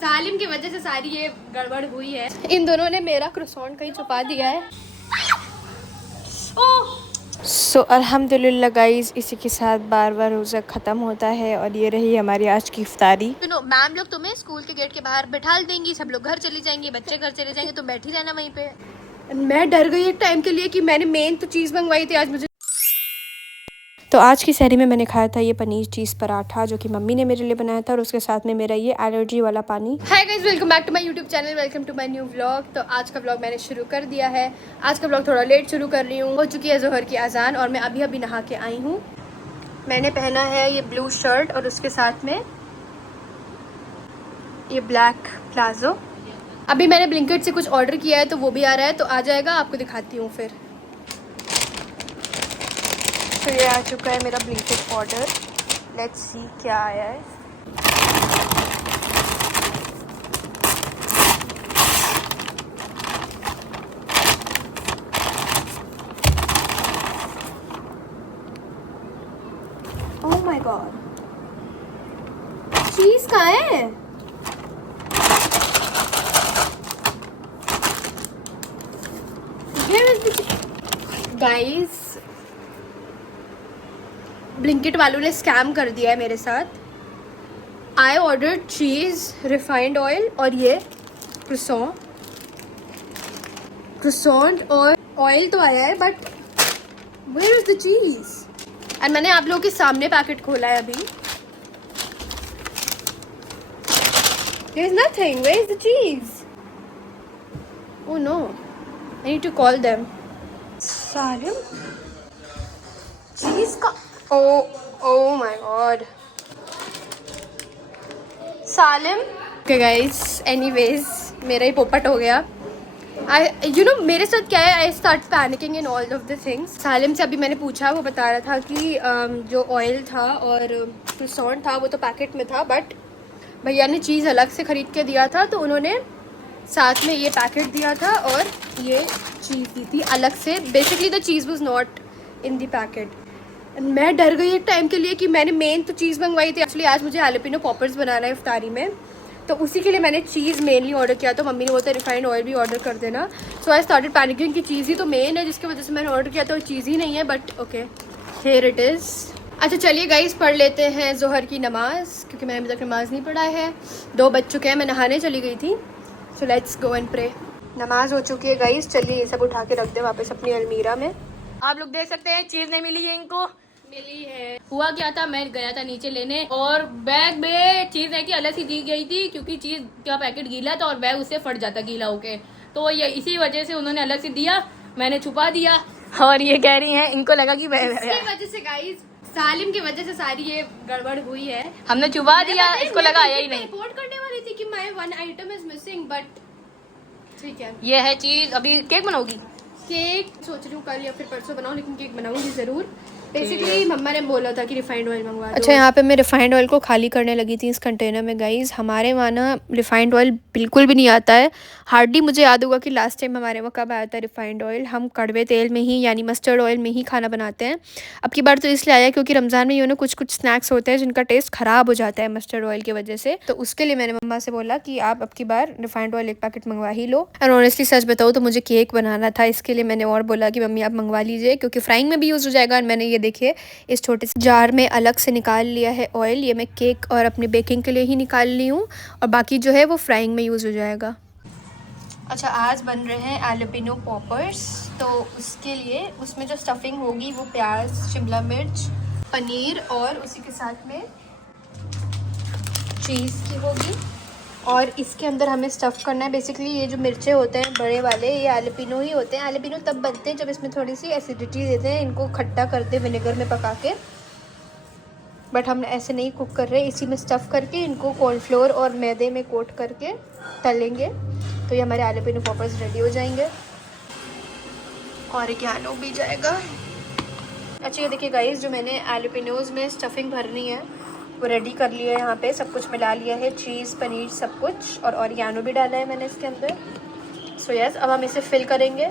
सालिम की वजह से सारी ये गड़बड़ हुई है। इन दोनों ने मेरा क्रोसॉन्ट कहीं छुपा दिया है। सो अल्हम्दुलिल्लाह गाइस, इसी के साथ बार बार रोज़ा ख़त्म होता है और ये रही हमारी आज की इफ्तारी। सुनो, मैम लोग तुम्हें स्कूल के गेट के बाहर बैठा देंगी, सब लोग घर चली जाएंगे, बच्चे घर चले जाएंगे, तुम बैठी रहना वहीं पे। मैं डर गई एक टाइम के लिए कि मैंने मेन तो चीज़ मंगवाई थी आज मुझे। तो आज की सहरी में मैंने खाया था ये पनीर चीज़ पराठा जो कि मम्मी ने मेरे लिए बनाया था, और उसके साथ में मेरा ये एलर्जी वाला पानी। Hi guys, welcome back to my YouTube channel, welcome to my new vlog. तो आज का व्लॉग मैंने शुरू कर दिया है। आज का व्लॉग थोड़ा लेट शुरू कर रही हूँ, हो चुकी है ज़ोहर की अजान और मैं अभी अभी नहा के आई हूँ। मैंने पहना है ये ब्लू शर्ट और उसके साथ में ये ब्लैक प्लाजो। अभी मैंने ब्लिंकिट से कुछ ऑर्डर किया है तो वो भी आ रहा है, तो आ जाएगा, आपको दिखाती हूँ फिर। तो ये आ चुका है मेरा ब्लिंकिट ऑर्डर, लेट्स सी क्या आया है। ओह माय गॉड, चीज कहाँ है? गाइस, ब्लिंकिट वालों ने स्कैम कर दिया है मेरे साथ। I order cheese, refined oil और ये क्रोसॉन्ट और ऑयल तो आया है, but where is the cheese? And मैंने आप लोगों के सामने पैकेट खोला है अभी। There is nothing, where is the cheese? Oh no, I need to call them. Salim, cheese का oh my God, Salim. Okay guys, anyways मेरा ही पोपट हो गया। यू नो मेरे साथ क्या है, I start panicking in all of the things. Salim से अभी मैंने पूछा, वो बता रहा था कि जो ऑयल था और क्रोसॉन्ट था वो तो पैकेट में था, बट भैया ने चीज़ अलग से ख़रीद के दिया था, तो उन्होंने साथ में ये पैकेट दिया था और ये चीज़ दी थी अलग से। Basically the cheese was not in the packet. मैं डर गई एक टाइम के लिए कि मैंने मेन तो चीज़ मंगवाई थी। एक्चुअली आज मुझे जैलापेनो पॉपर्स बनाना है इफ्तारी में, तो उसी के लिए मैंने चीज़ मेनली ऑर्डर किया। तो मम्मी ने बोलता है रिफाइंड ऑयल भी ऑर्डर कर देना। सो आई स्टार्टेड पैनिकिंग कि चीज़ ही तो मेन है जिसकी वजह से मैंने ऑर्डर किया, तो चीज़ ही नहीं है, but okay here it is. अच्छा चलिए गाइस, पढ़ लेते हैं ज़ोहर की नमाज़, क्योंकि मैंने अभी तक नमाज़ नहीं पढ़ा है। 2 बज चुके हैं, मैं नहाने चली गई थी। So let's go and pray. नमाज़ हो चुकी है गाइस, चलिए ये सब उठा के रख दे वापस अपनी अलमीरा में। आप लोग देख सकते हैं चीज़ नहीं मिली है इनको। मिली है। हुआ क्या था, मैं गया था नीचे लेने और बैग में चीज़ है कि अलग सी दी गई थी, क्योंकि चीज़ का पैकेट गीला था और बैग उससे फट जाता गीला होके, तो ये इसी वजह से उन्होंने अलग से दिया, मैंने छुपा दिया। और ये कह रही हैं इनको लगा कि इसकी वजह से गाइस, सालिम की वजह से सारी ये गड़बड़ हुई है। हमने छुपा दिया, इसको लगा आया ही नहीं। रिपोर्ट करने वाली थी कि my one item is missing, but ठीक है। ये है चीज़। अभी केक बनाओगी? केक सोच रही हूँ कल या फिर परसों बनाऊँ, लेकिन केक बनाऊंगी ज़रूर। बेसिकली मम्मा ने बोला था कि रिफाइंड ऑयल मंगवा दो। अच्छा, यहाँ पे मैं रिफाइंड ऑयल को खाली करने लगी थी इस कंटेनर में। गाइस, हमारे वहाँ ना रिफाइंड ऑयल बिल्कुल भी नहीं आता है। हार्डली मुझे याद होगा कि लास्ट टाइम हमारे वहाँ कब आया था रिफाइंड ऑयल। हम कड़वे तेल में ही, यानी मस्टर्ड ऑयल में ही खाना बनाते हैं। अब की बार तो इसलिए आया क्योंकि रमज़ान में यू नो कुछ कुछ स्नैक्स होते हैं जिनका टेस्ट ख़राब हो जाता है मस्टर्ड ऑयल की वजह से, तो उसके लिए मैंने मम्मा से बोला कि आप अब की बार रिफाइंड ऑयल 1 पैकेट मंगवा ही लो। और ऑनेस्टली सच बताऊँ तो मुझे केक बनाना था, इसके लिए मैंने और बोला कि मम्मी आप मंगवा लीजिए, क्योंकि फ्राइंग में भी यूज़ हो जाएगा। और मैंने ये देखिए इस छोटे से जार में अलग से निकाल लिया है ऑयल। ये मैं केक और अपने बेकिंग के लिए ही निकाल ली हूँ, और बाकी जो है वो फ्राइंग में यूज़ हो जाएगा। अच्छा, आज बन रहे हैं जैलापेनो पॉपर्स, तो उसके लिए उसमें जो स्टफिंग होगी वो प्याज, शिमला मिर्च, पनीर और उसी के साथ में चीज़ की होगी। और इसके अंदर हमें स्टफ़ करना है। बेसिकली ये जो मिर्चे होते हैं बड़े वाले, ये जैलापेनो ही होते हैं। जैलापेनो तब बनते हैं जब इसमें थोड़ी सी एसिडिटी देते हैं, इनको खट्टा करते हैं विनेगर में पका के, बट हम ऐसे नहीं कुक कर रहे। इसी में स्टफ़ करके इनको कॉर्नफ्लोर और मैदे में कोट करके तलेंगे, तो ये हमारे जैलापेनो पॉपर्स रेडी हो जाएंगे। और ऑरिगेनो भी जाएगा। अच्छा, ये देखिए गाइस, जो मैंने जैलापेनोज़ में स्टफिंग भरनी है वो रेडी कर लिया है। यहाँ पे सब कुछ मिला लिया है, चीज़, पनीर, सब कुछ, और ऑरिगेनो भी डाला है मैंने इसके अंदर। सो यस, अब हम इसे फिल करेंगे।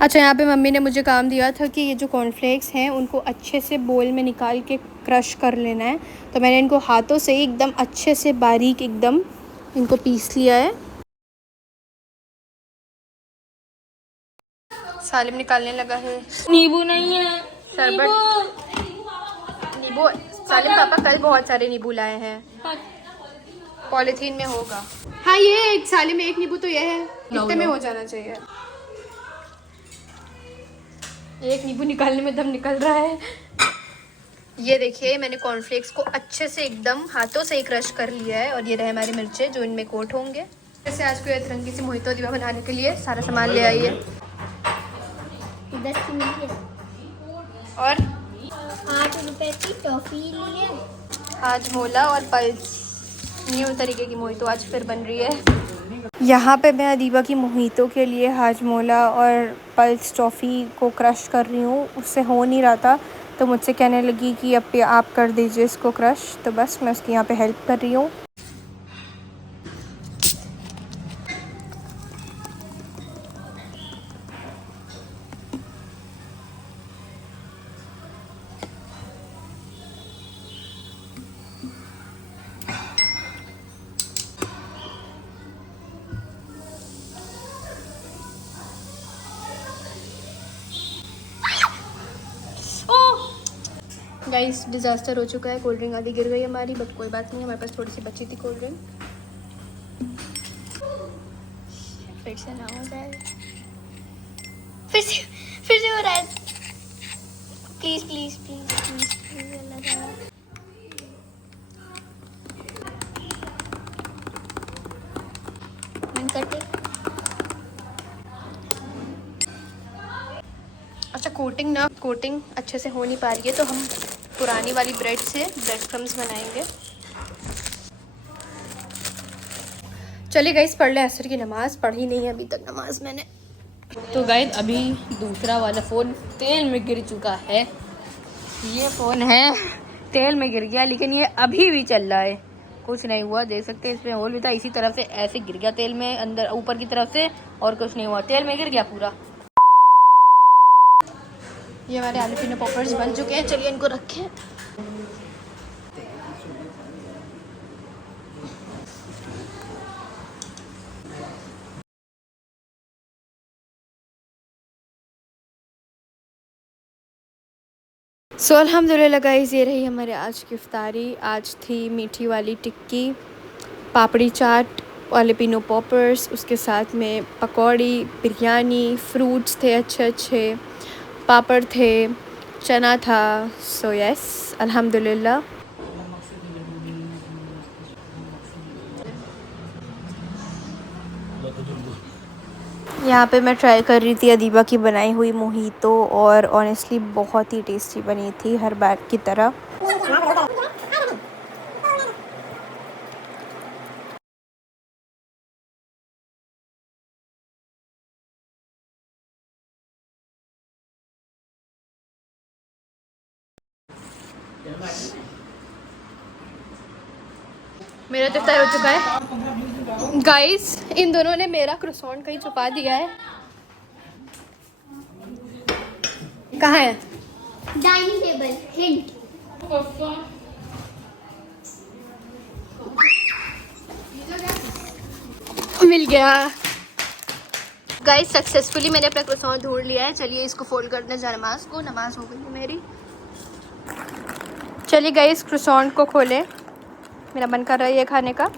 अच्छा, यहाँ पे मम्मी ने मुझे काम दिया था कि ये जो कॉर्नफ्लेक्स हैं उनको अच्छे से बोल में निकाल के क्रश कर लेना है। तो मैंने इनको हाथों से ही एकदम अच्छे से बारीक एकदम इनको पीस लिया है। सालिम निकालने लगा है। नींबू नहीं है, शरबत नींबू। सालिम पापा कल बहुत सारे नींबू लाए हैं, पॉलीथीन में होगा। हाँ ये एक सालिम एक नींबू तो ये है, इतने में हो जाना चाहिए। एक नींबू निकालने में दम निकल रहा है। ये देखिए मैंने कॉर्नफ्लेक्स को अच्छे से एकदम हाथों से ही क्रश कर लिया है और ये रहे हमारी मिर्चें जो इनमें कोट होंगे। जैसे आज कोई अतरंगी सी मोहितो दीवा बनाने के लिए सारा सामान ले आई है। 10 की मिली है और 8 रुपए की टॉफी ली है। हाजमोला और पल्स न्यू तरीके की मोहितो आज फिर बन रही है। यहाँ पे मैं अदीबा की मोहितो के लिए हाजमोला और पल्स टॉफ़ी को क्रश कर रही हूँ। उससे हो नहीं रहा था तो मुझसे कहने लगी कि अब पे आप कर दीजिए इसको क्रश, तो बस मैं उसकी यहाँ पे हेल्प कर रही हूँ। गाइस डिज़ास्टर हो चुका है, कोल्ड ड्रिंक आधी गिर गई हमारी, बट कोई बात नहीं, हमारे पास थोड़ी सी बची थी कोल्ड ड्रिंक। फिर से ना हो जाए, फिर से हो रहा है। Please please please please please Allah ताला। मन करते अच्छा कोटिंग अच्छे से हो नहीं पा रही है तो हम पुरानी वाली ब्रेड से ब्रेड क्रम्स बनाएंगे। चलिए गाइस पढ़ ले असर की नमाज़, पढ़ी नहीं है अभी तक नमाज मैंने। तो गाइस अभी दूसरा वाला फ़ोन तेल में गिर चुका है। ये फ़ोन है तेल में गिर गया, लेकिन ये अभी भी चल रहा है, कुछ नहीं हुआ। देख सकते हैं इसमें होल भी था, इसी तरफ से ऐसे गिर गया तेल में अंदर ऊपर की तरफ से, और कुछ नहीं हुआ, तेल में गिर गया पूरा। ये हमारे आलू पीनो पॉपर्स बन चुके हैं, चलिए इनको रखें। सो अल्हम्दुलिल्लाह गाइस, ये रही हमारे आज की इफ्तारी। आज थी मीठी वाली टिक्की, पापड़ी चाट, आलू पॉपर्स, उसके साथ में पकौड़ी, बिरयानी, फ्रूट्स थे अच्छे अच्छे, पापड़ थे, चना था। सो यस अल्हम्दुलिल्लाह। यहाँ पे मैं ट्राई कर रही थी अदीबा की बनाई हुई मोहितो, और ऑनेस्टली बहुत ही टेस्टी बनी थी हर बार की तरह। मेरा तो तैयार हो चुका है गाइस। इन दोनों ने मेरा क्रोसॉन कहीं छुपा दिया है। कहाँ है? Dining table hint. मिल गया गाइस, सक्सेसफुली मैंने अपना क्रोसॉन ढूंढ लिया है। चलिए इसको फोल्ड करने जा नमाज को, नमाज हो गई है मेरी। चलिए गाइस क्रोसॉन को खोले, मेरा मन कर रहा है ये खाने का।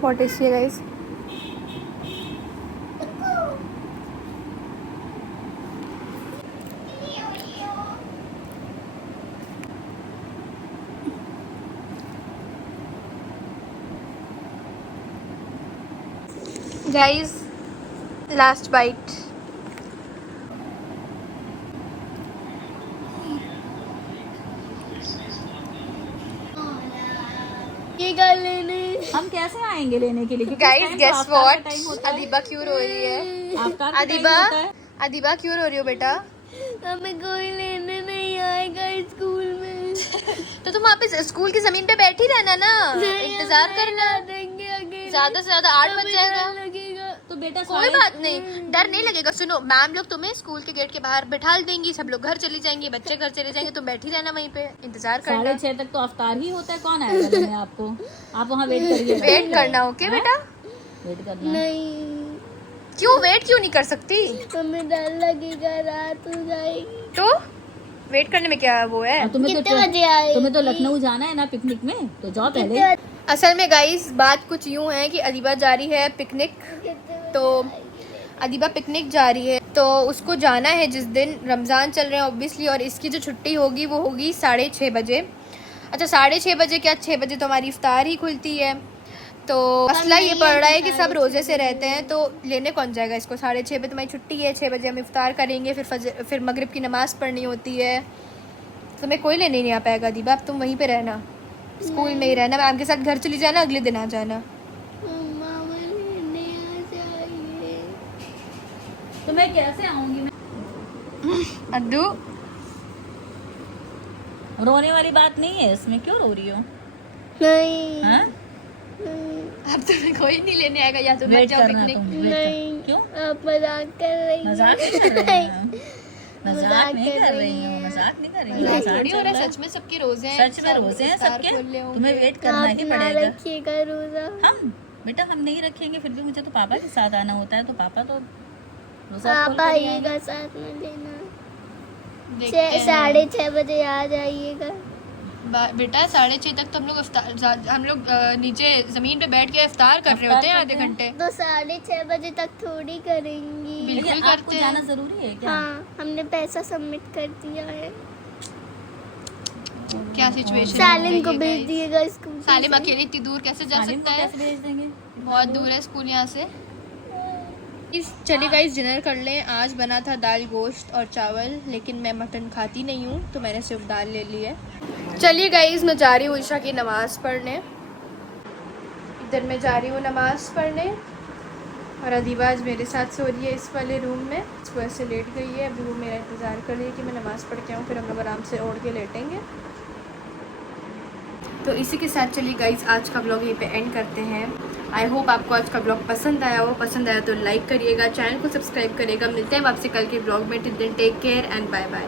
बहुत टेस्टी है गाइस। Guys last bite. लगेगा लेने। हम कैसे आएंगे लेने के लिए? क्योंकि गाइस इस time तो गेस आफ्तार का व्हाट, time होता है। अदीबा क्यों रो रही है? आफ्तार का time अदीबा होता है। अदीबा क्यों रो रही हो बेटा? हमें कोई लेने नहीं आएगा स्कूल में। तो तुम वहाँ पे स्कूल की जमीन पे बैठी रहना ना, इंतजार करना। ज्यादा से ज्यादा 8 बज जाएगा। तो बेटा कोई बात नहीं, डर नहीं लगेगा। सुनो, मैम लोग तुम्हें स्कूल के गेट के बाहर बैठा देंगी, सब लोग घर चली जाएंगे, बच्चे घर चले जाएंगे, तुम बैठी रहना वहीं पे, इंतजार करना। 6:30 तक तो अफ्तार ही होता है, कौन आएगा लेने आपको? आप वहाँ वेट करिए। वेट करना, ओके बेटा? वेट करना। नहीं, क्यों वेट क्यों नहीं कर सकती? हमें डर लगेगा, रात हो जाएगी। तो वेट करने में क्या वो है? और तुम्हें तो लखनऊ जाना है ना पिकनिक में, तो जाओ पहले। असल में गाइस बात कुछ यूँ है कि अदीबा जा रही है पिकनिक। तो अदीबा पिकनिक जा रही है, तो उसको जाना है जिस दिन रमज़ान चल रहे हैं ऑब्वियसली, और इसकी जो छुट्टी होगी वो होगी 6:30 बजे। अच्छा 6:30 बजे क्या, 6 बजे तो हमारी इफ्तार ही खुलती है। तो मसला ये पड़ रहा है कि सब रोज़े से रहते हैं, तो लेने कौन जाएगा इसको? 6:30 बजे तुम्हारी छुट्टी है, 6 बजे हम इफ्तार करेंगे, फिर मगरिब की नमाज़ पढ़नी होती है। तुम्हें कोई लेने नहीं आ पाएगा अदीबा, अब तुम वहीं पे रहना, स्कूल में ही रहना। मैम के साथ घर चली जाना, अगले दिन आ जाना। तो मैं कैसे आऊंगी? मैं अद्दू रोने वाली बात नहीं है इसमें, क्यों रो रही हो? नहीं हाँ? अब तुम्हें कोई नहीं लेने आएगा, या तुम वेट जाओ करना पिकनिक। तुम, वेट नहीं, क्यों? आप मजाक कर रही हैं। मजाक नहीं कर रही हैं? मजाक नहीं कर रही हूँ, मजाक नहीं कर रही हूँ। मजाक मजाक थोड़ी हो चल रहा है, रहा है। सच में सबके रोजे हैं। सच में रोजे हैं इफ्तार सबके, खोल रहे होंगे। तुम्हें वेट करना आप ही ना पड़ेगा। रखिएगा रोजा। हम बेटा हम नहीं रखेंगे, फिर भी मुझे तो पापा के साथ आना होता है, तो पापा तो रोजा खोल आप कर ही आएंगे। आइएगा साथ में लेना। देखते हैं। 6:30 बजे आ जाइएगा। बेटा 6:30 तक तो हम लोग नीचे जमीन पे बैठ के इफ्तार कर रहे होते हैं आधे घंटे। तो 6:30 बजे तक थोड़ी करेंगी। बिल्कुल लेकिन आपको करते हैं। जाना जरूरी है क्या? हाँ, हमने पैसा सबमिट कर दिया है। क्या सिचुएशन सालिम को भेज दिएगा स्कूल। सालिम अकेले इतनी दूर कैसे जा सालिम सकता को है? कैसे भेज देंगे? बहुत दूर है स्कूल यहाँ से। चलिए गाइस डिनर कर लें। आज बना था दाल गोश्त और चावल, लेकिन मैं मटन खाती नहीं हूँ तो मैंने सिर्फ दाल ले ली है। चलिए गाइस मैं जा रही हूँ ईशा की नमाज़ पढ़ने। इधर मैं जा रही हूँ नमाज़ पढ़ने, और अदीबा आज मेरे साथ सो रही है इस वाले रूम में। सुबह से लेट गई है, अभी वो मेरा इंतज़ार कर रही है कि मैं नमाज़ पढ़ के आऊँ, फिर हम लोग आराम से ओढ़ के लेटेंगे। तो इसी के साथ चलिए गाइस आज का ब्लॉग यहीं पे एंड करते हैं। आई होप आपको आज का ब्लॉग पसंद आया हो। पसंद आया तो लाइक करिएगा, चैनल को सब्सक्राइब करिएगा। मिलते हैं आपसे कल के ब्लॉग में। Till then take care and bye bye.